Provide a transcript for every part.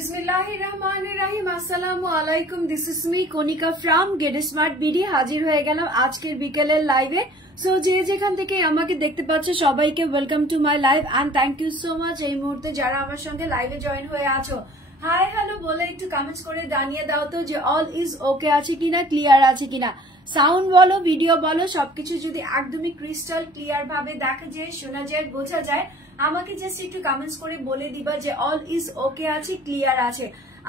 বিসমিল্লাহিররহমানিররহিম। আসসালামু আলাইকুম। This is me Konika from Get Smart BD. হাজির হয়ে গেলাম আজকের বিকেলের লাইভে। সো যে যেখান থেকে আমাকে দেখতে পাচ্ছে সবাইকে welcome to my live and thank you so much এই মুহূর্তে যারা আমার সঙ্গে লাইভে জয়েন হয়ে আছো। হাই হ্যালো বলে একটু কমেন্টস করে জানিয়ে দাও তো যে অল ইজ ওকে আছে কিনা, ক্লিয়ার আছে কিনা। সাউন্ড বলো, ভিডিও বলো, সবকিছু যদি একদমই ক্রিস্টাল ক্লিয়ার ভাবে দেখা যায়, শোনা যায়, বোঝা যায়, আমাকে জাস্ট একটু কমেন্টস করে বলে দিবা যে অল ইজ ওকে আছে, ক্লিয়ার আছে।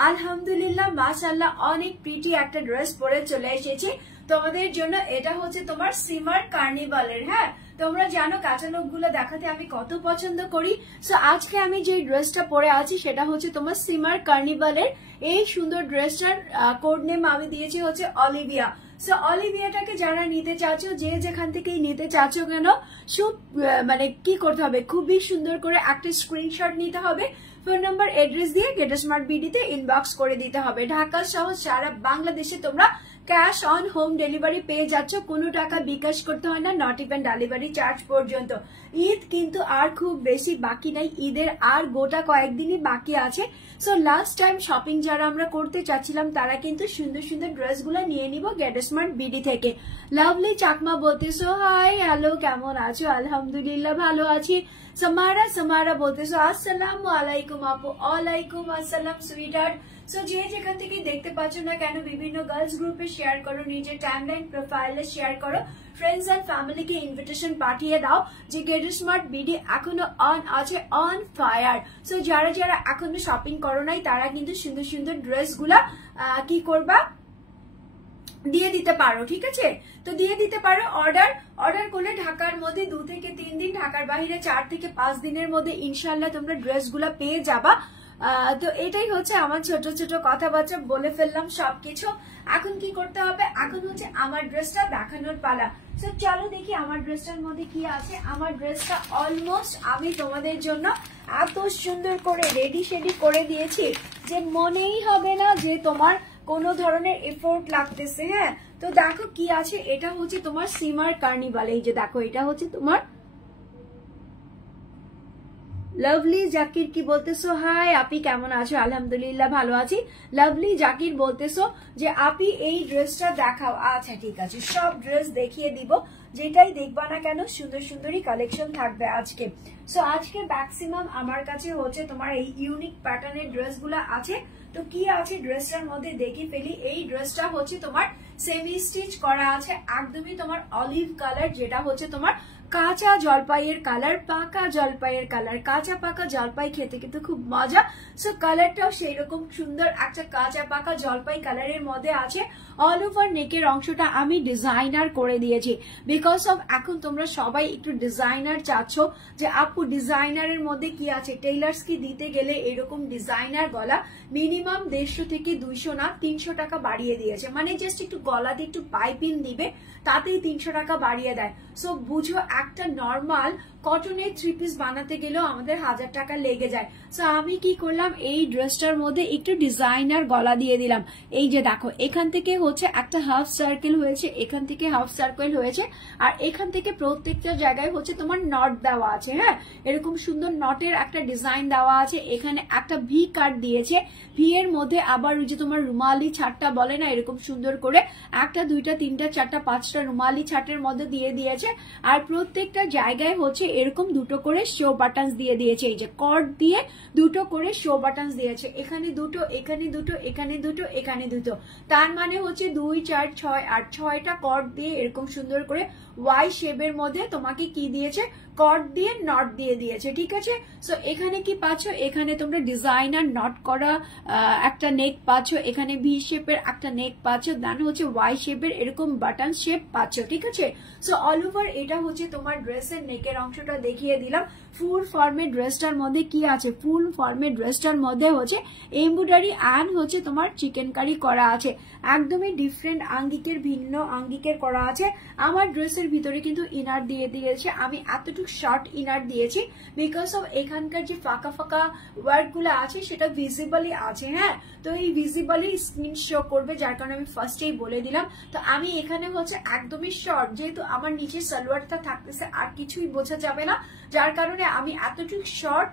আলহামদুলিল্লাহ, মাশাআল্লাহ, অনেক প্রিটি একটা ড্রেস পরে চলে এসেছি তোমাদের জন্য। এটা হচ্ছে তোমার সিমার কার্নিভালের। হ্যাঁ, তোমরা জানো ক্যাটালগ গুলো দেখাতে আমি কত পছন্দ করি। সো আজকে আমি যে ড্রেসটা পরে আছি সেটা হচ্ছে তোমার সিমার কার্নিভালের। এই সুন্দর ড্রেসটার কোড নেম আমি দিয়েছি হচ্ছে অলিভিয়া। সো অলিভিয়াটাকে যারা নিতে চাচ্ছ, যে যেখান থেকেই নিতে চাচ্ছ কেন, মানে কি করতে হবে, খুবই সুন্দর করে একটা স্ক্রিনশট নিতে হবে, ফোন নাম্বার অ্যাড্রেস দিয়ে গেট স্মার্ট বিডিতে ইনবক্স করে দিতে হবে। ঢাকা সহ সারা বাংলাদেশে তোমরা ক্যাশ অন হোম ডেলিভারি পেয়ে যাচ্ছ, কোনো টাকা বিকাশ করতে হয় না, নট ইভেন ডেলিভারি চার্জ পর্যন্ত। ঈদ কিন্তু আর খুব বেশি বাকি নাই, ঈদের আর গোটা কয়েকদিনই বাকি আছে। সো লাস্ট টাইম শপিং যারা আমরা করতে চাচ্ছিলাম তারা কিন্তু সুন্দর সুন্দর ড্রেসগুলো নিয়ে নিব গেট স্মার্ট বিডি থেকে। লাভলি চাকমা বলতেছো হাই হ্যালো, কেমন আছো? আলহামদুলিল্লাহ ভালো আছি। সামারা বলতেছো আসসালামু আলাইকুম আপু। ওয়ালাইকুম আসসালাম সুইটহার্ট। সো যে যেখান থেকে দেখতে পাচ্ছ না কেন বিভিন্ন গার্লস গ্রুপে শেয়ার করো, নিজের টাইমলাইন প্রোফাইলে শেয়ার করো, ফ্রেন্ডস এন্ড ফ্যামিলিকে ইনভিটেশন পাঠিয়ে দাও যে গেট স্মার্ট বিডি এখনো অন আছে, অন ফায়ার। সো যারা যারা এখনো শপিং করো নাই তারা কিন্তু সুন্দর সুন্দর ড্রেস গুলা কি করবা, দিয়ে দিতে পারো। ঠিক আছে, তো দিয়ে দিতে পারো। অর্ডার করলে ঢাকার মধ্যে 2 থেকে 3 দিন, ঢাকার বাইরে 4 থেকে 5 দিনের মধ্যে ইনশাল্লাহ তোমরা ড্রেসগুলা পেয়ে যাবা। তো এটাই হচ্ছে আমার ছোট ছোট কথাবার্তা বলে ফেললাম সবকিছু। এখন কি করতে হবে, এখন হচ্ছে আমার ড্রেসটা দেখানোর পালা। তো চলো দেখি আমার ড্রেসটার মধ্যে কি আছে। আমার ড্রেসটা অলমোস্ট আমি তোমাদের জন্য এত সুন্দর করে রেডি শেডি করে দিয়েছি যে মনেই হবে না যে তোমার কোনো ধরনের এফোর্ট লাগতেছে। হ্যাঁ, তো দেখো কি আছে। এটা হচ্ছে তোমার সিমার কার্নিভাল। এই যে দেখো, এটা হচ্ছে তোমার লাভলি জাকির কি বলতেছো হাই আপি, কেমন আছো? আলহামদুলিল্লাহ ভালো আছি। লাভলি জাকির বলতেছো যে আপি এই ড্রেসটা দেখাও। আচ্ছা ঠিক আছে, সব ড্রেস দেখিয়ে দিব, যেটাই দেখবা না কেন সুন্দর সুন্দরই কালেকশন থাকবে আজকে। সো আজকে ম্যাক্সিমাম আমার কাছে হচ্ছে তোমার এই ইউনিক প্যাটার্নের ড্রেসগুলো আছে। তো কি আছে ড্রেসটার মধ্যে দেখি ফেলি। এই ড্রেসটা হচ্ছে তোমার সেমি স্টিচ করা আছে, একদমই তোমার অলিভ কালার, যেটা হচ্ছে তোমার কাঁচা জলপাইয়ের কালার, পাকা জলপাইয়ের কালার। কাঁচা পাকা জলপাই খেতে কিন্তু খুব মজা। সো কালারটাও সেই রকম সুন্দর একটা কাঁচা পাকা জলপাই কালারের মধ্যে আছে। অল ওভার নেকের অংশটা আমি ডিজাইনার করে দিয়েছি, বিকজ অফ এখন তোমরা সবাই একটু ডিজাইনার চাচ্ছ যে আপু ডিজাইনারের মধ্যে কি আছে। টেইলার্স কি দিতে গেলে এরকম ডিজাইনার গলা মিনিমাম 150 থেকে 200 না 300 টাকা বাড়িয়ে দিয়েছে। মানে জাস্ট একটু গলাতে একটু পাইপিং দিবে, তাতেই 300 টাকা বাড়িয়ে দেয়। সো বুঝো একটা নর্মাল কটনের 3 পিস বানাতে গেলেও আমাদের 1000 টাকা লেগে যায়। সো আমি কি করলাম, এই ড্রেসটার মধ্যে একটু ডিজাইনার গলা দিয়ে দিলাম। এই যে দেখো, এখান থেকে হচ্ছে একটা হাফ সার্কেল হয়েছে, এখান থেকে হাফ সার্কেল হয়েছে, আর এখান থেকে প্রত্যেকটা জায়গায় হচ্ছে তোমার নট দেওয়া আছে। হ্যাঁ, এরকম সুন্দর নটের একটা ডিজাইন দেওয়া আছে। এখানে একটা ভি কাট দিয়েছে, ভি এর মধ্যে আবার ওই যে তোমার রুমালি ছাটটা বলে না, এরকম সুন্দর করে 1, 2, 3, 4, 5টা রুমালি ছাটের মধ্যে দিয়ে দিয়েছে। আর প্রত্যেকটা জায়গায় হচ্ছে এরকম 2টো করে শো বাটনস দিয়ে দিয়েছে। এই যে কর্ড দিয়ে 2টো করে শো বাটনস দিয়েছে, এখানে 2টো, এখানে 2টো, এখানে 2টো, এখানে 2টো। তার মানে হচ্ছে 2, 4, 6, 8, 6টা কর্ড দিয়ে এরকম সুন্দর করে ওয়াই শেপের মধ্যে তোমাকে কি দিয়েছে, কর্ড দিয়ে নট দিয়ে দিয়েছে। ঠিক আছে, সো এখানে কি পাচ্ছ, এখানে তোমরা ডিজাইনার নট করা একটা নেক পাচ্ছ, এখানে ভি শেপের একটা নেক পাচ্ছ, দেন হচ্ছে ওয়াই শেপের এরকম বাটন শেপ পাচ্ছ। ঠিক আছে, সো অল ওভার এটা হচ্ছে তোমার ড্রেসের নেকের অংশটা দেখিয়ে দিলাম। ফুল ফর্মের ড্রেসটার মধ্যে কি আছে, ফুল ফর্মের ড্রেসটার মধ্যে হচ্ছে এমব্রয়ডারি অ্যান্ড হচ্ছে তোমার চিকেন কারি করা আছে, একদমই ডিফারেন্ট আঙ্গিকের, ভিন্ন আঙ্গিকের করা আছে। আমার ড্রেসের ভিতরে কিন্তু ইনার দিয়ে দিয়েছে, আমি এতটুকু শর্ট ইনার দিয়েছি বিকজ অফ এখানকার যে ফাঁকা ফাঁকা ওয়ার্ক গুলো আছে সেটা ভিজিবলি আছে। হ্যাঁ, তো এই ভিজিবলি স্ক্রিন শো করবে, যার কারণে আমি ফার্স্টেই বলে দিলাম। তো আমি এখানে হচ্ছে একদমই শর্ট, যেহেতু আমার নিচে সালোয়ারটা থাকতেছে আর কিছুই বোঝা যাবে না, যার কারণে আমি এতটুকু শর্ট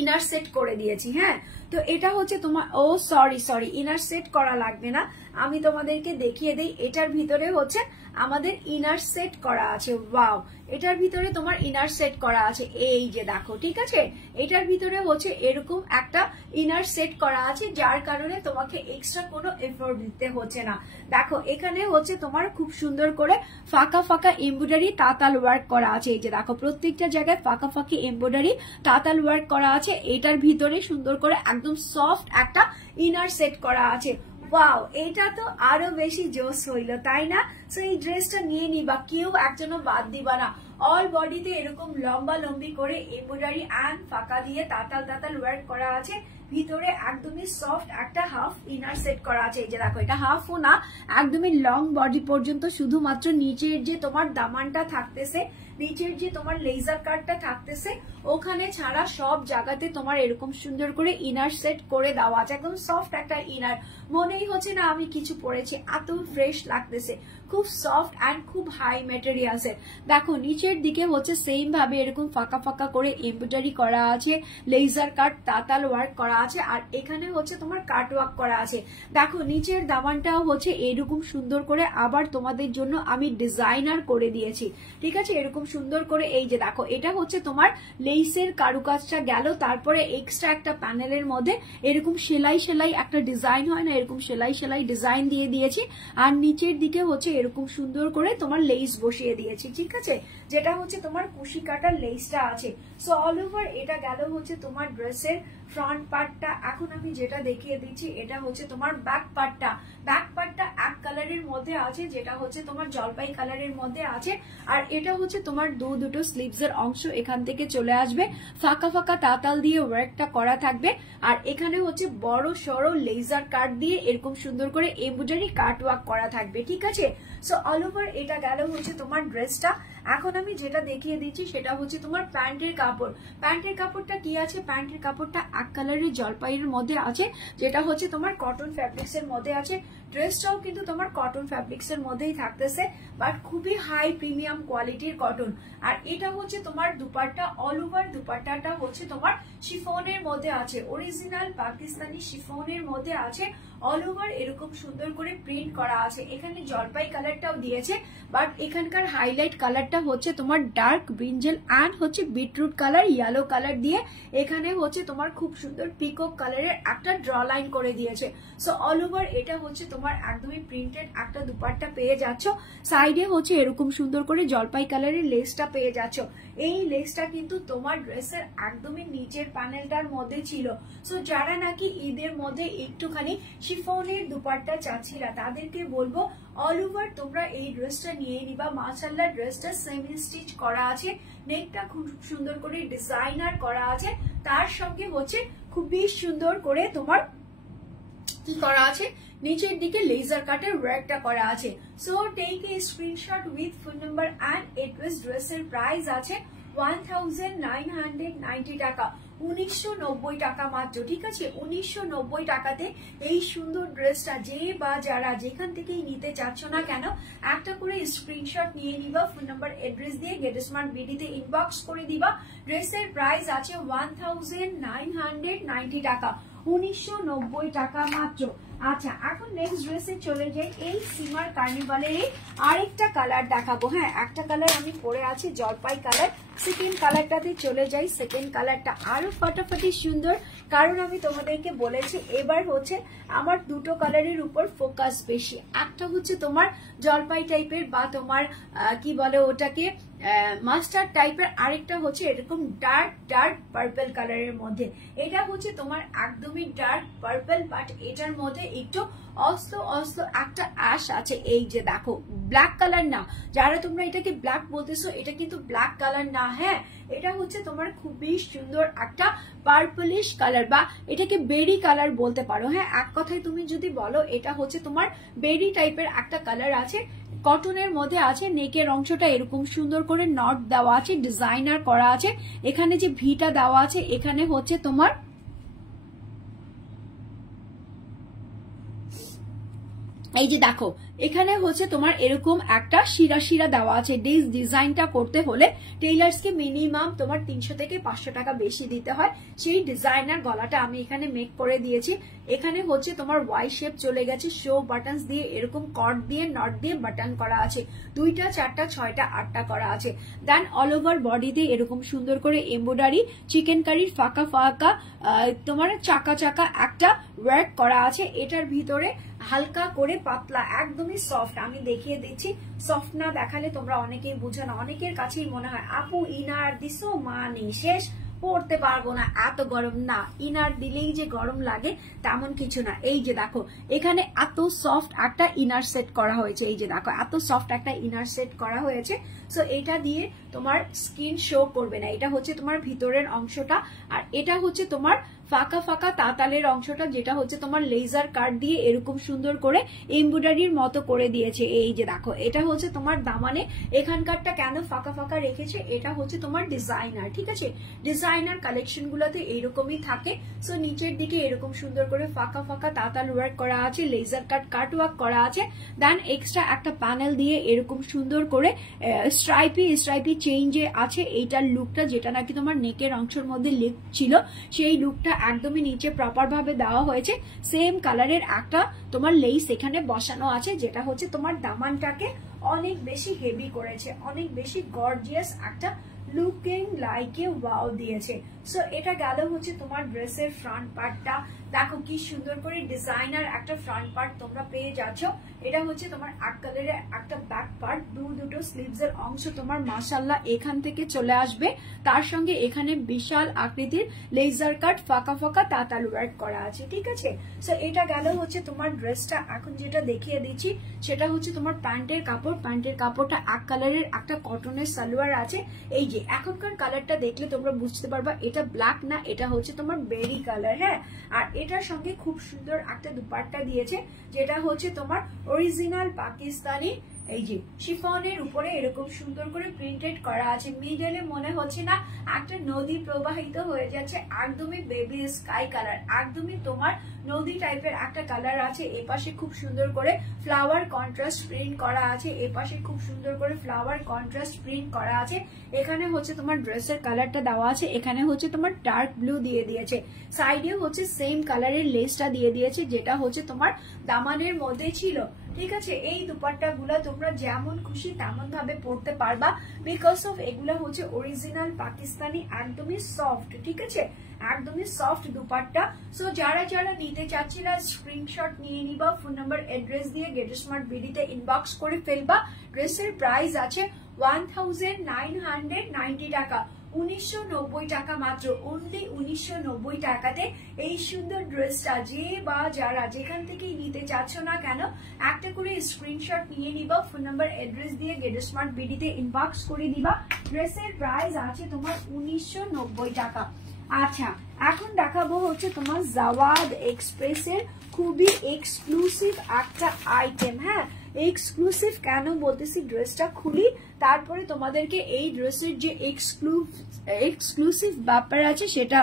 ইনার সেট করে দিয়েছি। হ্যাঁ, তো এটা হচ্ছে তোমার, ও সরি ইনার সেট করা লাগবে না, আমি তোমাদেরকে দেখিয়ে দিই। এটার ভিতরে হচ্ছে আমাদের ইনার সেট করা আছে। ওয়াও, এটার ভিতরে তোমার ইনার সেট করা আছে, এই যে দেখো, ঠিক আছে। এটার ভিতরে হচ্ছে এরকম একটা ইনার সেট করা আছে, যার কারণে তোমাকে এক্সট্রা কোনো এফোর্ট দিতে হচ্ছে না। দেখো এখানে হচ্ছে তোমার খুব সুন্দর করে ফাঁকা ফাঁকা এমব্রয়ডারি তাঁতাল ওয়ার্ক করা আছে। এই যে দেখো, প্রত্যেকটা জায়গায় ফাঁকা ফাঁকি এমব্রয়ডারি তাঁতাল ওয়ার্ক করা আছে। এটার ভিতরে সুন্দর করে একদম সফট একটা ইনার সেট করা আছে। ওয়াও, এটা তো আরো বেশি জোস হইলো, তাই না? সো এই ড্রেসটা নিয়ে নিবা, কেউ একজনও বাদ দিবা না। অল বডিতে এরকম লম্বা লম্বি করে এমব্রয়ডারি অ্যান্ড ফাঁকা দিয়ে তাঁতাল তাঁতাল ওয়ার্ক করা আছে। ভিতরে একদমই সফট একটা হাফ ইনার সেট করা আছে। এই যে দেখো, এটা হাফও না, একদমই লং বডি পর্যন্ত, শুধুমাত্র নিচের যে তোমার দামানটা থাকতেছে, নিচের যে তোমার লেজার কাটটা থাকতেছে, ওখানে ছাড়া সব জায়গাতে তোমার এরকম সুন্দর করে ইনার সেট করে দেওয়া আছে। একদম সফট একটা ইনার, মনেই হচ্ছে না আমি কিছু পরেছি, এত ফ্রেশ লাগতেছে, খুব সফট অ্যান্ড খুব হাই ম্যাটেরিয়ালসের। দেখো নিচের দিকে হচ্ছে সেম ভাবে এরকম ফাঁকা ফাঁকা করে এমব্রয়ডারি করা আছে, লেজার কাট তাঁতাল ওয়ার্ক করা আছে, আর এখানে হচ্ছে তোমার কাট ওয়ার্ক করা আছে। দেখো নিচের দামানটাও হচ্ছে এরকম সুন্দর করে আবার তোমাদের জন্য আমি ডিজাইনার করে দিয়েছি, ঠিক আছে, এরকম সুন্দর করে। এই যে দেখো, এটা হচ্ছে তোমার লেসের কারুকাজটা গেল, তারপরে এক্সট্রা একটা প্যানেলের মধ্যে এরকম সেলাই সেলাই একটা ডিজাইন হয় না, এরকম সেলাই সেলাই ডিজাইন দিয়ে দিয়েছি, আর নিচের দিকে হচ্ছে এরকম সুন্দর করে তোমার লেস বসিয়ে দিয়েছি, ঠিক আছে, যেটা হচ্ছে তোমার কুশি কাটার লেসটা আছে। সো অল ওভার এটা গেল হচ্ছে তোমার ড্রেসের ফ্রন্ট পার্টটা। এখন আমি যেটা দেখিয়ে দিচ্ছি এটা হচ্ছে তোমার ব্যাক পার্টটা। ব্যাক পার্টটা এক কালারের মধ্যে আছে, যেটা হচ্ছে তোমার জলপাই কালারের মধ্যে আছে, আর এটা হচ্ছে তোমার দুটো স্লিভস এর অংশ এখান থেকে চলে আসবে, ফাঁকা ফাঁকা তাঁতাল দিয়ে ওয়ার্কটা করা থাকবে, আর এখানে হচ্ছে বড় সড়ো লেজার কাট দিয়ে এরকম সুন্দর করে এমব্রয়ডারি কাট ওয়ার্ক করা থাকবে, ঠিক আছে। সো অল ওভার এটা গেল হচ্ছে তোমার ড্রেসটা। এখন আমি যেটা দেখিয়ে দিচ্ছি সেটা হচ্ছে তোমার প্যান্টের কাপড়। প্যান্টের কাপড়টা কি আছে? প্যান্টের কাপড়টা এক কালারের জলপাইয়ের মধ্যে আছে, যেটা হচ্ছে তোমার কটন ফ্যাব্রিক্স এর মধ্যে আছে। ড্রেসটাও কিন্তু তোমার কটন ফ্যাব্রিক্স এর মধ্যেই থাকতেছে, বাট খুবই হাই প্রিমিয়াম কোয়ালিটির কটন। আর এটা হচ্ছে তোমার দুপাট্টা, অল ওভার দুপাট্টাটা হচ্ছে তোমার শিফনের মধ্যে আছে, অরিজিনাল পাকিস্তানি শিফনের মধ্যে আছে। অল ওভার এরকম সুন্দর করে প্রিন্ট করা আছে। এখানে জলপাই কালারটাও দিয়েছে, বাট এখানকার হাইলাইট কালারটা হচ্ছে তোমার ডার্ক ব্রিঞ্জেল অ্যান্ড হচ্ছে বিটরুট কালার, ইয়েলো কালার দিয়ে এখানে হচ্ছে তোমার খুব সুন্দর পিকক কালারের একটা ড্র লাইন করে দিয়েছে। সো অল ওভার এটা হচ্ছে তোমার একদমই প্রিন্টেড একটা দুপাট্টা পেয়ে যাচ্ছ। সাইডে হচ্ছে এরকম সুন্দর করে জলপাই কালারের লেসটা পেয়ে যাচ্ছ। এই লেসটা কিন্তু তোমার ড্রেসের একদমই নিচের প্যানেলটার মধ্যে ছিল। সো যারা নাকি ঈদের মধ্যে একটুখানি শিফনের দুপাট্টা চাচ্ছিলা, তাদেরকে বলবো অল ওভার তোমরা এই ড্রেসটা নিয়ে নিবা। মাশাআল্লাহ, ড্রেসটা সেমি স্টিচ করা আছে, নেকটা খুব সুন্দর করে ডিজাইনার করা আছে, তার সঙ্গে হচ্ছে খুবই সুন্দর করে তোমার কি করা আছে, নিচের দিকে লেজার কাটের ওয়ার্কটা করা আছে। So take a screenshot with phone number and address. ড্রেসের প্রাইস আছে 1990 টাকা, 1990 টাকা মাত্র, ঠিক আছে। 1990 টাকাতে এই সুন্দর ড্রেসটা যে বা যারা যেখান থেকেই নিতে চাচ্ছ না কেন, একটা করে স্ক্রিনশট নিয়ে নিবা, ফোন নাম্বার এড্রেস দিয়ে গেট স্মার্ট বিডিতে ইনবক্স করে দিবা। ড্রেসের প্রাইস আছে 1990 টাকা, 1990 টাকা মাত্র। আচ্ছা, এখন নেক্সট ড্রেসে চলে যাই। এই সিমার কার্নিভালের আরেকটা কালার দেখাবো। হ্যাঁ, একটা কালার আমি পরে আছি জলপাই কালার, সেকেন্ড কালারটাতে চলে যাই। সেকেন্ড কালারটা আরো ফাটাফাটি সুন্দর, কারণ আমি তোমাদেরকে বলেছি এবার হচ্ছে আমার দুটো কালারের উপর ফোকাস বেশি। একটা হচ্ছে তোমার জলপাই টাইপের বা তোমার কি বলে ওটাকে মাস্টার্ড টাইপের, আরেকটা হচ্ছে এরকম ডার্ক ডার্ক পার্পল কালারের মধ্যে। এটা হচ্ছে তোমার একদমই ডার্ক পার্পল, বাট এটার মধ্যে একটু অস্ত অস্ত একটা অ্যাশ আছে। এই যে দেখো, ব্ল্যাক কালার না, যারা তোমরা এটাকে ব্ল্যাক বলতেছো, এটা কিন্তু ব্ল্যাক কালার না। হ্যাঁ, এটা হচ্ছে তোমার খুবই সুন্দর একটা পার্পলিশ কালার, বা এটাকে বেরি কালার বলতে পারো। হ্যাঁ, এক কথায় তুমি যদি বলো এটা হচ্ছে তোমার বেরি টাইপের একটা কালার আছে, কটনের মধ্যে আছে। নেকের অংশটা এরকম সুন্দর করে নট দেওয়া আছে, ডিজাইনার করা আছে। এখানে যে ভিটা দেওয়া আছে, এখানে হচ্ছে তোমার এই যে দেখো এখানে হচ্ছে তোমার এরকম একটা শিরা শিরা দেওয়া আছে। ডিজাইনটা করতে হলে টেইলার্সকে মিনিমাম তোমার 300 থেকে 500 টাকা বেশি দিতে হয়। সেই ডিজাইনার গলাটা আমি এখানে মেক করে দিয়েছি। এখানে হচ্ছে তোমার ওয়াই শেপ চলে গেছে, শো বাটনস দিয়ে এরকম কট দিয়ে নট দিয়ে বাটন করা আছে, 2টা 4টা 6টা 8টা করা আছে। দেন অল ওভার বডিতে এরকম সুন্দর করে এমব্রয়ডারি চিকেন কারির ফাঁকা ফাঁকা তোমার চাকা চাকা একটা ওয়ার্ক করা আছে। এটার ভিতরে হালকা করে পাতলা, একদমই সফট। আমি দেখিয়ে দিচ্ছি, সফট না দেখালে তোমরা অনেকেই বুঝো না, অনেকের কাছেই মনে হয় আপু ইনার দিছো মানে শেষ, পড়তে পারবো না, এত গরম। না, ইনার দিলেই যে গরম লাগে তেমন কিছু না। এই যে দেখো এখানে এত সফট একটা ইনার সেট করা হয়েছে, এই যে দেখো এত সফট একটা ইনার সেট করা হয়েছে। সো এটা দিয়ে তোমার স্কিন শো করবে না। এটা হচ্ছে তোমার ভিতরের অংশটা, আর এটা হচ্ছে তোমার ফাঁকা ফাঁকা তাতালের অংশটা, যেটা হচ্ছে তোমার লেজার কাট দিয়ে এরকম সুন্দর করে এমব্রয়ডারির মতো করে দিয়েছে। এই যে দেখো এটা হচ্ছে তোমার দামানে, এখানকারটা কেন ফাঁকা ফাঁকা রেখেছে, এটা হচ্ছে তোমার ডিজাইনার, ঠিক আছে। ডিজাইনার কালেকশন গুলোতে এইরকমই থাকে। সো নিচের দিকে এরকম সুন্দর করে ফাঁকা ফাঁকা তাতাল ওয়ার্ক করা আছে, লেজার কাট ওয়ার্ক করা আছে। দেন এক্সট্রা একটা প্যানেল দিয়ে এরকম সুন্দর করে স্ট্রাইপি চেঞ্জে আছে। এইটার লুকটা যেটা নাকি তোমার নেকের অংশের মধ্যে লিক ছিল, সেই লুকটা একদমই নিচে প্রপার ভাবে দেওয়া হয়েছে। সেম কালারের একটা তোমার লেস এখানে বসানো আছে, যেটা হচ্ছে তোমার দামানটাকে অনেক বেশি হেভি করেছে, অনেক বেশি গর্জিয়াস একটা লুকিং লাইক এ ওয়াও দিয়েছে। সো এটা গেল হচ্ছে তোমার ড্রেসের ফ্রন্ট পার্টটা। দেখো কি সুন্দর করে ডিজাইনার একটা ফ্রন্ট পার্ট তোমরা পেয়ে যাচ্ছ। এটা হচ্ছে তোমার এক কালারের একটা ব্যাক পার্ট, দুটো স্লিভস এর অংশ তোমার মাশাআল্লাহ এখান থেকে চলে আসবে। তার সঙ্গে এখানে বিশাল আকৃতির লেজার কাট ফাঁকা ফাঁকা তাতাল ওয়ার্ক করা আছে, ঠিক আছে। সো এটা গেল হচ্ছে তোমার ড্রেসটা। এখন যেটা দেখিয়ে দিচ্ছি সেটা হচ্ছে তোমার প্যান্টের কাপড়। প্যান্টের কাপড়টা এক কালারের একটা কটনের সালোয়ার আছে। এই যে এখনকার কালারটা দেখলে তোমরা বুঝতে পারবা এটা ব্ল্যাক না, এটা হচ্ছে তোমার বেরি কালার, হ্যাঁ। আর এটার সঙ্গে খুব সুন্দর একটা দুপাট্টা দিয়েছে, যেটা হচ্ছে তোমার অরিজিনাল পাকিস্তানি এই যে শিফনের উপরে এরকম সুন্দর করে প্রিন্টেড করা আছে। মিডলে মনে হচ্ছে না একটা নদী প্রবাহিত হয়ে যাচ্ছে, একদমই বেবি স্কাই কালার, একদমই তোমার নদী টাইপের একটা কালার আছে। এপাশে খুব সুন্দর করে ফ্লাওয়ার কন্ট্রাস্ট প্রিন্ট করা আছে, এপাশে খুব সুন্দর করে ফ্লাওয়ার কন্ট্রাস্ট প্রিন্ট করা আছে। এখানে হচ্ছে তোমার ড্রেসের কালারটা দেওয়া আছে, এখানে হচ্ছে তোমার ডার্ক ব্লু দিয়ে দিয়েছে। সাইডে হচ্ছে সেম কালারের লেসটা দিয়ে দিয়েছে, যেটা হচ্ছে তোমার দামানের মধ্যে ছিল, ঠিক আছে। এই দুপাট্টা গুলা তোমরা যেমন খুশি তেমন ভাবে পড়তে পারবা, বিকজ অফ এগুলা হচ্ছে অরিজিনাল পাকিস্তানি, একদমই সফট, ঠিক আছে, একদমই সফট দুপাট্টা। সো যারা যারা নিতে চাচ্ছিলা স্ক্রিনশট নিয়ে নিবা, ফোন নাম্বার অ্যাড্রেস দিয়ে গেট স্মার্ট বিডিতে ইনবক্স করে ফেলবা। ড্রেসের প্রাইস আছে 1990 টাকা, 1990 টাকা মাত্র, অনলি 1990 টাকাতে এই সুন্দর ড্রেসটা যে বা যারা যেখান থেকেই নিতে চাচ্ছ না কেন একটা করে স্ক্রিনশট নিয়ে নিবা, ফোন নাম্বার অ্যাড্রেস দিয়ে গেট স্মার্ট বিডিতে ইনবক্স করে দিবা। ড্রেসের প্রাইস আছে তোমার 1990 টাকা। আচ্ছা, এখন দেখাবো হচ্ছে তোমার জাওয়াদ এক্সপ্রেসের খুবই এক্সক্লুসিভ একটা আইটেম। হ্যাঁ, এক্সক্লুসিভ কেন বলতেছি, ড্রেসটা খুলি তারপরে তোমাদেরকে এই ড্রেসের যে এক্সক্লুসিভ ব্যাপার আছে সেটা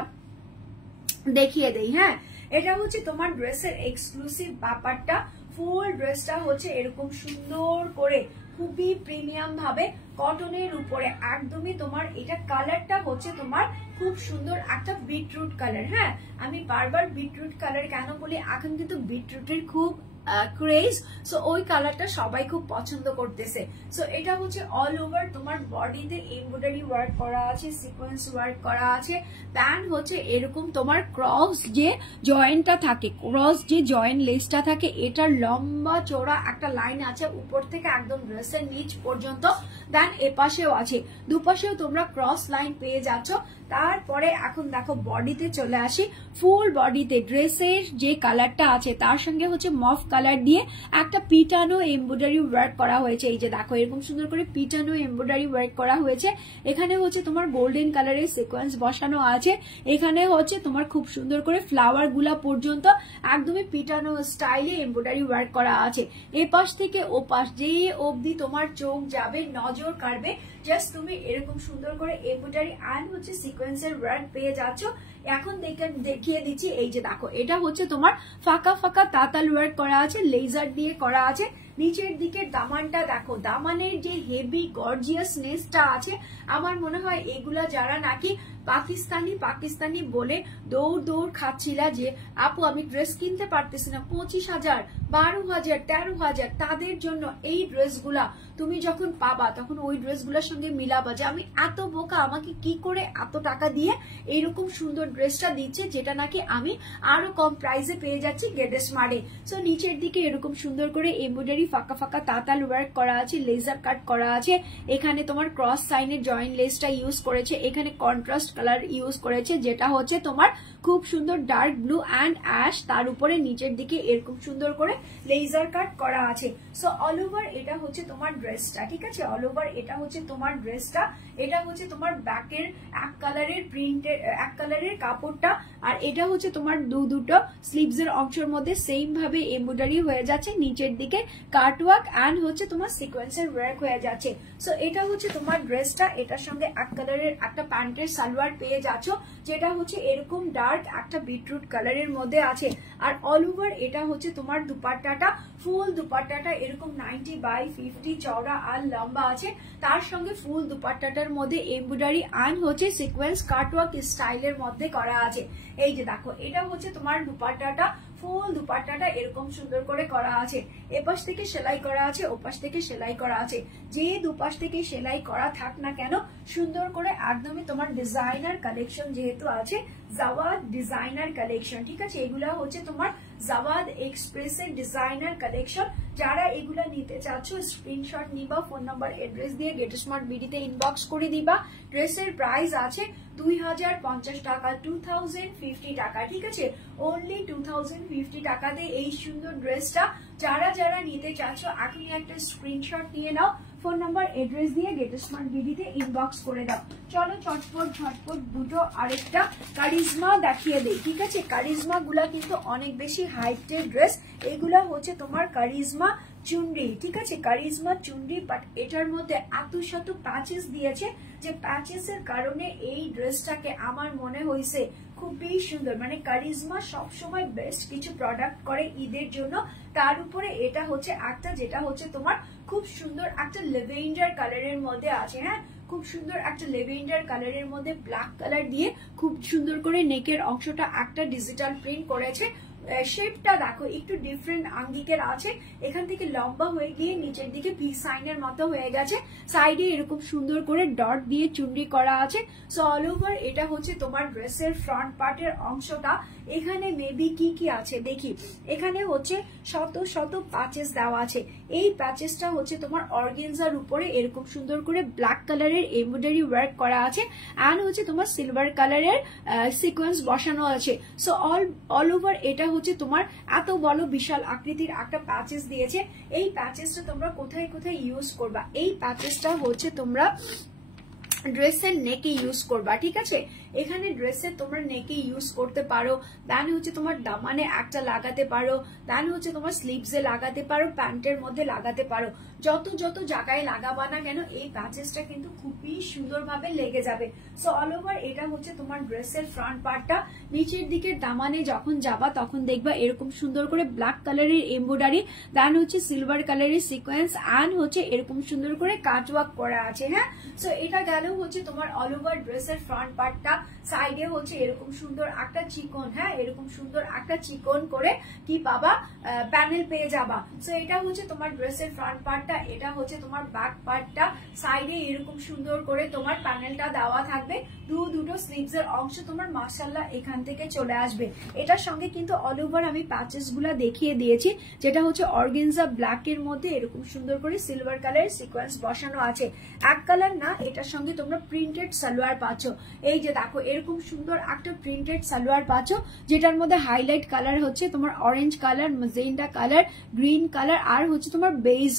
দেখিয়ে দেই। হ্যাঁ, এটা হচ্ছে তোমার ড্রেসের এক্সক্লুসিভ ব্যাপারটা। ফুল ড্রেসটা হচ্ছে এরকম সুন্দর করে খুবই প্রিমিয়াম ভাবে কটনের উপরে, একদমই তোমার এটা কালারটা হচ্ছে তোমার খুব সুন্দর একটা বিটরুট কালার। হ্যাঁ, আমি বারবার বিটরুট কালার কেন বলি, এখন কিন্তু বিটরুটের খুব ক্রেজ, সো ওই কালারটা সবাই খুব পছন্দ করতেছে। সো এটা হচ্ছে অল ওভার তোমার বডিতে এমব্রয়ডারি ওয়ার্ক করা আছে, সিকোয়েন্স ওয়ার্ক করা আছে। প্যান্ট হচ্ছে এরকম তোমার ক্রস যে জয়েন্টটা থাকে, ক্রস যে জয়েন্ট লেসটা থাকে, এটার লম্বা চওড়া একটা লাইন আছে উপর থেকে একদম ড্রেসের নিচ পর্যন্ত। দেন এপাশেও আছে, দুপাশেও তোমরা ক্রস লাইন পেয়ে যাচ্ছ। তারপরে এখন দেখো বডিতে চলে আসি। ফুল বডিতে ড্রেসের যে কালারটা আছে তার সঙ্গে হচ্ছে মফ কালার দিয়ে একটা পিটানো এমব্রয়ডারি ওয়ার্ক করা হয়েছে। এই যে দেখো এরকম সুন্দর করে পিটানো এমব্রয়ডারি ওয়ার্ক করা হয়েছে। এখানে হচ্ছে তোমার গোল্ডেন কালারের সিকোয়েন্স বসানো আছে, এখানে হচ্ছে তোমার খুব সুন্দর করে ফ্লাওয়ার গুলা পর্যন্ত একদমই পিটানো স্টাইলে এমব্রয়ডারি ওয়ার্ক করা আছে। এপাশ থেকে ওপাশ যে অবধি তোমার চোখ যাবে, নজর কাড়বে, জাস্ট তুমি এরকম সুন্দর করে এমব্রয়ডারি অ্যান্ড হচ্ছে সিকোয়েন্সের ওয়ার্ক পেয়ে যাচ্ছ। এখন দেখিয়ে দিচ্ছি, এই যে দেখো এটা হচ্ছে তোমার ফাঁকা ফাঁকা তাতাল ওয়ার্ক করা আছে, লেজার দিয়ে করা আছে। নিচের দিকে দামানটা দেখো, দামানের যে হেভি গর্জিয়াসনেসটা আছে, আমার মনে হয় এগুলা যারা নাকি পাকিস্তানি বলে দৌড় খাচ্ছিলা যে আপু আমি ড্রেস কিনতে পারতেছি না, 25,000, 12,000, 13,000, তাদের জন্য এই ড্রেসগুলা তুমি যখন পাবা তখন ওই ড্রেসগুলোর সঙ্গে মিলাবা যে আমি এত বোকা, আমাকে কি করে এত টাকা দিয়ে এইরকম সুন্দর ড্রেসটা দিচ্ছে যেটা নাকি আমি আরো কম প্রাইসে পেয়ে যাচ্ছি গেটস্মার্টে। সো নিচের দিকে এরকম সুন্দর করে এমব্রয়ডারি ফাঁকা ফাঁকা তাতাল ওয়ার্ক করা আছে, লেজার কাট করা আছে। এখানে তোমার ক্রস সাইনের জয়েন্ট লেসটা ইউজ করেছে, এখানে কন্ট্রাস্ট কালার ইউজ করেছে যেটা হচ্ছে তোমার খুব সুন্দর ডার্ক ব্লু অ্যান্ড অ্যাশ, তার উপরে নিচের দিকে এরকম সুন্দর করে লেজার কাট করা আছে। সো অল ওভার এটা হচ্ছে তোমার ড্রেসটা, ঠিক আছে, অল ওভার এটা হচ্ছে তোমার ড্রেসটা। এটা হচ্ছে তোমার ব্যাকের এক কালারের কাপড়টা, আর এটা হচ্ছে তোমার দুটো স্লিভস এর অংশের মধ্যে সেম ভাবে এমব্রয়ডারি হয়ে যাচ্ছে, নিচের দিকে কাটওয়ার্ক অ্যান্ড হচ্ছে তোমার সিকোয়েন্সের ওয়ার্ক হয়ে যাচ্ছে। সো এটা হচ্ছে তোমার ড্রেসটা, এটার সঙ্গে এক কালারের একটা প্যান্টের সালোয়ার পেয়ে যাচ্ছ যেটা হচ্ছে এরকম ডার্ক একটা বিটরুট কালারের মধ্যে আছে। আর অল ওভার এটা হচ্ছে তোমার দুপাট্টাটা, ফুল দুপাট্টাটা এরকম 90/50 চওড়া আর লম্বা আছে, তার সঙ্গে ফুল দুপাট্টাটার মধ্যে এমব্রয়ডারি অ্যান্ড হচ্ছে সিকোয়েন্স কাটওয়ার্ক স্টাইলের মধ্যে করা আছে। এই যে দেখো এটা হচ্ছে তোমার দুপাট্টাটা, ফুল দুপাট্টাটা এরকম সুন্দর করে করা আছে, এপাশ থেকে সেলাই করা আছে, ওপাশ থেকে সেলাই করা আছে। যে দুপাশ থেকে সেলাই করা থাক না কেন সুন্দর করে একদমই তোমার ডিজাইনার কালেকশন যেহেতু আছে, জাওয়াদ ডিজাইনার কালেকশন, ঠিক আছে, এগুলা হচ্ছে তোমার জাওয়াদ এক্সপ্রেসের ডিজাইনার কালেকশন। যারা এগুলা নিতে চাচ্ছ স্ক্রিনশট নিবা, ফোন নাম্বার এড্রেস দিয়ে গেটস্মার্ট বিডিতে ইনবক্স করে দিবা। ড্রেসের প্রাইস আছে 2050 টাকা, 2050 টাকা, ঠিক আছে, অনলি 2050 টাকাতে এই সুন্দর ড্রেসটা যারা নিতে চাচ্ছ এখনই একটা স্ক্রিনশট নিয়ে নাও, ফোন নাম্বার এড্রেস দিয়ে গেটস্মার্ট বিডিতে ইনবক্স করে দাও। চলো ঝটপট দুটো আরেকটা কারিজমা দেখিয়ে দেই, ঠিক আছে। কারিজমা গুলা কিন্তু অনেক বেশি হাইটের ড্রেস, এগুলা হচ্ছে তোমার কারিজমা চুনরি, ঠিক আছে, কারিজমা চুনরি, বাট এটার মধ্যে এত শত প্যাচেস দিয়েছে যে প্যাচেসের কারণে এই ড্রেসটাকে আমার মনে হয়েছে খুবই সুন্দর। মানে কারিজমা সবসময় বেস্ট কিছু প্রোডাক্ট করে ঈদের জন্য, তার উপরে এটা হচ্ছে একটা যেটা হচ্ছে তোমার খুব সুন্দর একটা লেভেন্ডার কালারের মধ্যে আছে, হ্যাঁ, খুব সুন্দর একটা লেভেন্ডার কালারের মধ্যে ব্ল্যাক কালার দিয়ে খুব সুন্দর করে নেকের অংশটা একটা ডিজিটাল প্রিন্ট করেছে। শেপটা দেখো একটু ডিফারেন্ট আঙ্গিকের আছে, এখান থেকে লম্বা হয়ে গিয়ে নিচের দিকে ভি সাইনের মতো হয়ে গেছে, সাইডে এরকম সুন্দর করে ডট দিয়ে চুনরি করা আছে। সো অল ওভার এটা হচ্ছে তোমার ড্রেসের ফ্রন্ট পার্টের অংশটা। এখানে মেবি কি আছে দেখি, এখানে হচ্ছে শত প্যাচেস দেওয়া আছে। এই প্যাচেসটা হচ্ছে তোমার অর্গানজার উপরে এরকম সুন্দর করে ব্ল্যাক কালারের এমব্রয়ডারি ওয়ার্ক করা আছে, অ্যান্ড হচ্ছে তোমার সিলভার কালারের সিকোয়েন্স বসানো আছে। সো অল ওভার এটা হচ্ছে তোমার এত বড় বিশাল আকৃতির একটা প্যাচেস দিয়েছে। এই প্যাচেসটা তোমরা কোথায় ইউজ করবা, এই প্যাচেসটা হচ্ছে তোমরা ড্রেসের নেকে ইউজ করবা, ঠিক আছে, এখানে ড্রেসের তোমরা নেকে ইউজ করতে পারো, দেন হচ্ছে তোমার দামানে একটা লাগাতে পারো, দেন হচ্ছে তোমার স্লিভসে লাগাতে পারো, প্যান্টের মধ্যে লাগাতে পারো, যত জায়গায় লাগাবা না কেন এই প্যাচেসটা কিন্তু খুবই সুন্দরভাবে লেগে যাবে। সো অল ওভার এটা হচ্ছে তোমার ড্রেসের ফ্রন্ট পার্টটা। নিচের দিকে দামানে যখন যাবা তখন দেখবা এরকম সুন্দর করে ব্ল্যাক কালারের এমব্রয়ডারি, দেন হচ্ছে সিলভার কালারের সিকোয়েন্স, অ্যান্ড হচ্ছে এরকম সুন্দর করে কাটওয়ার্ক করা আছে, হ্যাঁ। সো এটা গেল হচ্ছে তোমার অল ওভার ড্রেসের ফ্রন্ট পার্টটা। সাইডে হচ্ছে এরকম সুন্দর একটা চিকন, হ্যাঁ, এরকম সুন্দর একটা চিকন করে কি পাবা, প্যানেল পেয়ে যাবা। সো এটা হচ্ছে তোমার ড্রেসের ফ্রন্ট পার্টটা, এটা হচ্ছে তোমার ব্যাক পার্টটা। সাইডে এরকম সুন্দর করে তোমার প্যানেলটা দেওয়া থাকবে, দুটো স্লিভস এর অংশ তোমার মাশাআল্লাহ এখান থেকে চলে আসবে। এটার সঙ্গে কিন্তু অল ওভার আমি প্যাচেস গুলা দেখিয়ে দিয়েছি, যেটা হচ্ছে অর্গানজা ব্ল্যাক এর মধ্যে এরকম সুন্দর করে সিলভার কালার সিকোয়েন্স বসানো আছে। এক কালার না, এটার সঙ্গে তোমরা প্রিন্টেড সালোয়ার পাচ্ছ। এই যে দেখো দেখো এরকম সুন্দর একটা প্রিন্টেড সালোয়ার পাচ্ছ, যেটার মধ্যে হাইলাইট কালার হচ্ছে তোমার orange colour, magenta colour, green colour আর হচ্ছে তোমার বেজ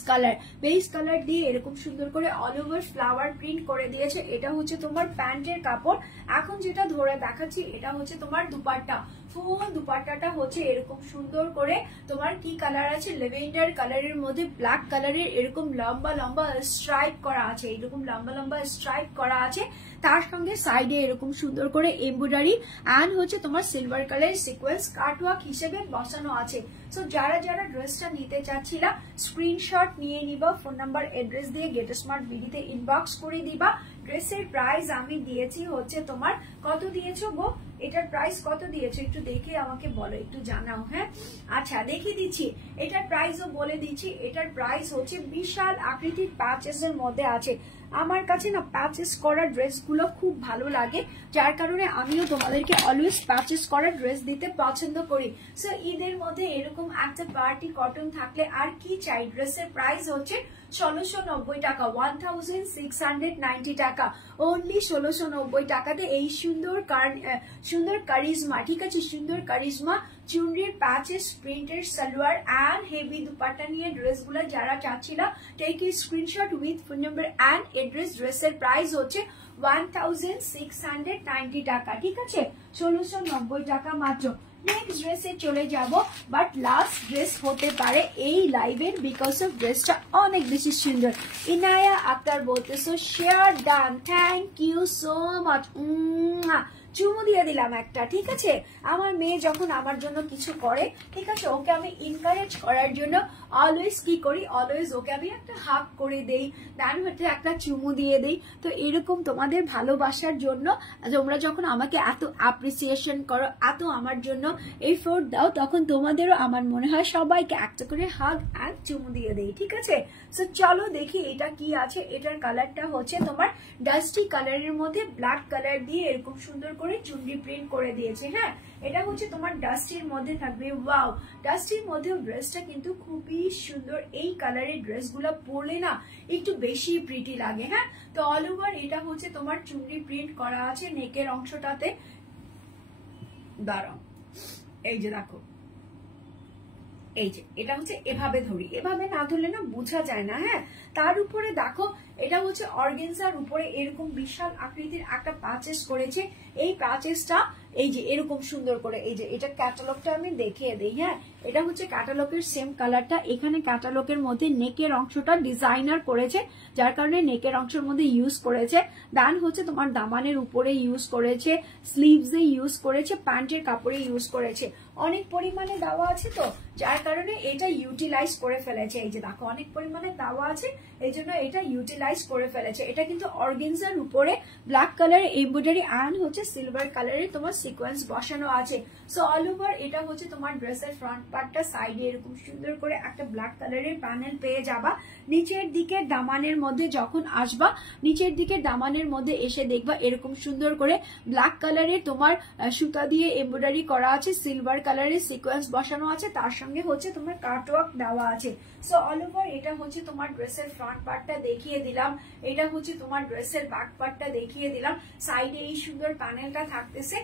কালার দিয়ে এরকম সুন্দর করে অল ওভার ফ্লাওয়ার প্রিন্ট করে দিয়েছে। এটা হচ্ছে তোমার প্যান্টের কাপড়। এখন যেটা ধরে দেখাচ্ছি এটা হচ্ছে তোমার দুপাট্টা। ফুল দুপাট্টাটা হচ্ছে এরকম সুন্দর করে তোমার কি কালার আছে, লেভেন্ডার কালারের মধ্যে ব্ল্যাক কালারের এরকম লম্বা লম্বা স্ট্রাইপ করা আছে, এরকম লম্বা লম্বা স্ট্রাইপ করা আছে। তার সঙ্গে সাইডে এরকম সুন্দর করে এমব্রয়ডারি এন্ড হচ্ছে তোমার সিলভার কালারের সিকোয়েন্স কাটওয়ার্ক হিসেবে বসানো আছে। সো যারা যারা ড্রেসটা নিতে চাচ্ছিলা স্ক্রিনশট নিয়ে নিবা, ফোন নাম্বার এড্রেস দিয়ে গেট স্মার্ট বিডিতে ইনবক্স করে দিবা। ড্রেসের প্রাইস আমি দিয়েছি হচ্ছে তোমার, কত দিয়েছো গো, এটার প্রাইস কত দিয়েছো একটু দেখে আমাকে বলো, একটু জানাও। হ্যাঁ আচ্ছা দেখিয়ে দিচ্ছি, এটার প্রাইসও বলে দিচ্ছি। এটার প্রাইস হচ্ছে বিশাল আকৃতির প্যাচেসের মধ্যে আছে। আমার কাছে না প্যাচেস করা ড্রেসগুলো খুব ভালো লাগে, যার কারণে আমিও তোমাদেরকে অলওয়েজ প্যাচেস করা ড্রেস দিতে পছন্দ করি। সো ঈদের মধ্যে এরকম একটা পার্টি কটন থাকলে আর কি চাই। ড্রেসের প্রাইস হচ্ছে 1690 টাকা, 1690 টাকা, অনলি 1690 টাকাতে এই সুন্দর কারিজমা, ঠিক আছে, সুন্দর কারিজমা চুনরির প্যাচেস প্রিন্টের সালোয়ার এন্ড হেভি দুপাট্টা নিয়ে ড্রেসগুলো যারা চাচ্ছিলা take a screenshot with phone number and address. ড্রেসের প্রাইস হচ্ছে 1690 টাকা, ঠিক আছে, 1690 টাকা মাত্র। নেক্সট ড্রেসে চলে যাব, বাট লাস্ট ড্রেস হতে পারে এই লাইভের, বিকজ অফ ড্রেসটা অনেক বেশি সুন্দর। ইনায়া আক্তার বলতেছো share done, thank you so much, চুমু দিয়ে দিলাম একটা, ঠিক আছে। আমার মেয়ে যখন আমার জন্য কিছু করে, ঠিক আছে, ওকে আমি এনকারেজ করার জন্য অলওয়েজ কি করি, অলওয়েজ ওকে আমি একটা হাগ করে দেই, দেন হচ্ছে একটা চুমু দিয়ে দেই। তো এরকম তোমাদের ভালোবাসার জন্য তোমরা যখন আমাকে এত অ্যাপ্রিসিয়েশন করো, এত আমার জন্য এফোর্ট দাও, তখন তোমাদেরও আমার মনে হয় সবাইকে একটা করে হাগ এক চুমু দিয়ে দেই, ঠিক আছে। সো চলো দেখি এটা কি আছে। এটার কালারটা হচ্ছে তোমার ডাস্টি কালারের মধ্যে ব্ল্যাক কালার দিয়ে এরকম সুন্দর করে চুনরি প্রিন্ট করে দিয়েছে। হ্যাঁ এটা হচ্ছে তোমার ডাস্টির মধ্যে থাকবে। ওয়াও, ডাস্টির মধ্যেও ড্রেসটা কিন্তু খুবই সুন্দর। এই কালারের ড্রেসগুলো পরলে না একটু বেশি প্রিটি লাগে। হ্যাঁ তো অল ওভার এটা হচ্ছে তোমার চুনরি প্রিন্ট করা আছে নেকের অংশটাতে। দাঁড়াও, এই যে দেখো, এই যে এটা হচ্ছে এভাবে ধরি, এভাবে না ধরলে না বোঝা যায় না। হ্যাঁ তার উপরে দেখো এটা হচ্ছে অর্গেনজার উপরে এরকম বিশাল আকৃতির একটা প্যাচেস করেছে। এই প্যাচেসটা এই যে এরকম সুন্দর করে, এই যে এটা ক্যাটালগটা আমি দেখিয়ে দিই। হ্যাঁ এটা হচ্ছে ক্যাটালগের সেম কালারটা। এখানে ক্যাটালগের মধ্যে নেকের অংশটা ডিজাইনার করেছে, যার কারণে নেকের অংশের মধ্যে ইউজ করেছে। দেন হচ্ছে তোমার দামানের উপরে ইউজ করেছে, স্লিভসে ইউজ করেছে, প্যান্টের কাপড়ে ইউজ করেছে। অনেক পরিমাণে দেওয়া আছে তো যার কারণে এটা ইউটিলাইজ করে ফেলেছে। এই যে দেখো অনেক পরিমাণে দেওয়া আছে, এই জন্য এটা ইউটিলাইজ করে ফেলেছে। এটা কিন্তু অর্গেনজার উপরে ব্ল্যাক কালারের এমব্রয়ডারি এন্ড হচ্ছে সিলভার কালারের তোমার সিকোয়েন্স বসানো আছে। সো অল ওভার এটা হচ্ছে তোমার ড্রেসের ফ্রন্ট পার্টটা। সাইডে এরকম সুন্দর করে একটা ব্ল্যাক কালারের প্যানেল পেয়ে যাবা। নিচের দিকে দামানের মধ্যে যখন আসবা, নিচের দিকে দামানের মধ্যে এসে দেখবা এরকম সুন্দর করে ব্ল্যাক কালারের তোমার সুতা দিয়ে এমব্রয়ডারি করা আছে, সিলভার কালারের সিকোয়েন্স বসানো আছে, তার সঙ্গে হচ্ছে তোমার কাটওয়ার্ক দেওয়া আছে। সো অল ওভার এটা হচ্ছে তোমার ড্রেসের ফ্রন্ট পার্টটা দেখিয়ে দিলাম, এটা হচ্ছে তোমার ড্রেসের ব্যাক পার্টটা দেখিয়ে দিলাম। সাইডে এই সুন্দর প্যানেলটা থাকতেছে,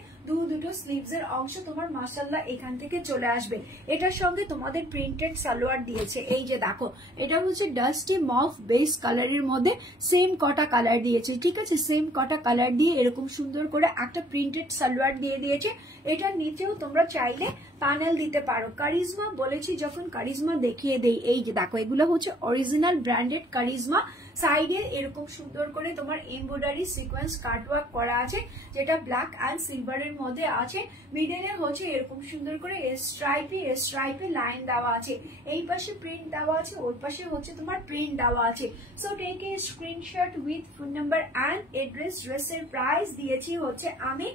দুটো স্লিভস এর অংশ তোমার মাশাআল্লাহ এখান থেকে চলে আসবে। এটার সঙ্গে তোমাদের প্রিন্টেড সালোয়ার দিয়েছে। এই যে দেখো এটা হচ্ছে ডাস্টি মফ বেস কালারের মধ্যে সেম কটা কালার দিয়েছে, ঠিক আছে, সেম কটা কালার দিয়ে এরকম সুন্দর করে একটা প্রিন্টেড সালোয়ার দিয়ে দিয়েছে। এটার নিচেও তোমরা চাইলে প্যানেল দিতে পারো। কারিজমা বলেছি যখন, কারিজমা দেখিয়ে দেই। এই যে দেখো এগুলো হচ্ছে অরিজিনাল ব্র্যান্ডেড কারিজমা। সাইডে এরকম সুন্দর করে তোমার এমব্রয়ডারি সিকোয়েন্স কাটওয়ার্ক করা আছে, যেটা ব্ল্যাক এন্ড সিলভারের মধ্যে আছে। মিডলে হচ্ছে এরকম সুন্দর করে স্ট্রাইপে লাইন দেওয়া আছে। এই পাশে প্রিন্ট দেওয়া আছে, ওই পাশে হচ্ছে তোমার প্রিন্ট দেওয়া আছে। So take a screenshot with phone number and address. ড্রেসের প্রাইস দিয়েছি হচ্ছে আমি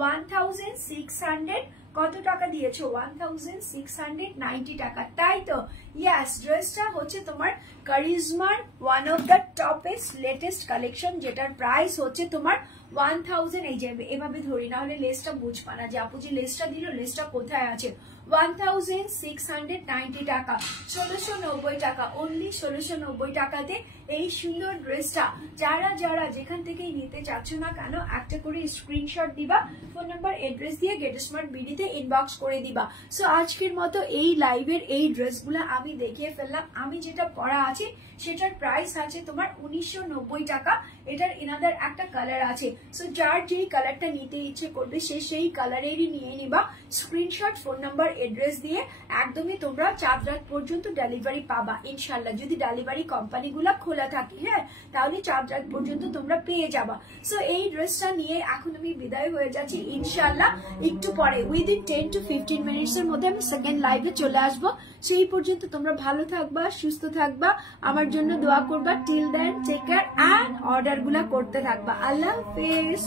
1600 কত টাকা দিয়েছো, 1690 টাকা, তাই তো? ইয়েস, ড্রেসটা হচ্ছে তোমার কারিজমার one of the toppest latest collection, যেটার প্রাইস হচ্ছে তোমার 1000। এই যে এভাবে ধরি, না হলে লেসটা বুঝবা না যে আপু যে লেসটা দিল লেসটা কোথায় আছে। 1690 টাকা, 1690 টাকা, অনলি 1690 টাকাতে এই সুন্দর ড্রেসটা যারা যারা যেখান থেকেই নিতে চাচ্ছ না কেন একটা করে স্ক্রিনশট দিবা, ফোন নাম্বার এড্রেস দিয়ে গেট স্মার্ট বিডিতে ইনবক্স করে দিবা। সো আজকের মতো এই লাইভের এই ড্রেসগুলো আমি দেখিয়ে ফেললাম। আমি যেটা পরা আছে সেটার প্রাইস আছে তোমার 1990 টাকা। এটার ইনাদার একটা কালার আছে, সো যার যেই কালারটা নিতে ইচ্ছে করবে সে সেই কালারেরই নিয়ে নিবা। স্ক্রিনশট, ফোন নাম্বার, এড্রেস দিয়ে একদমই তোমরা 4 রাত পর্যন্ত ডেলিভারি পাবা ইনশাল্লাহ, যদি ডেলিভারি কোম্পানিগুলো খোলা থাকে। হ্যাঁ, তাহলে 4 রাত পর্যন্ত তোমরা পেয়ে যাবা। সো এই ড্রেসটা নিয়ে এখন আমি বিদায় হয়ে যাচ্ছি ইনশাল্লাহ। একটু পরে উইদিন 10 to 15 মিনিটস এর মধ্যে আমি সেকেন্ড লাইভে চলে আসবো। সেই পর্যন্ত তোমরা ভালো থাকবা, সুস্থ থাকবা, আমার জন্য দোয়া করবা। Till then take care and order গুলা করতে থাকবা। আল্লাহ হাফেজ।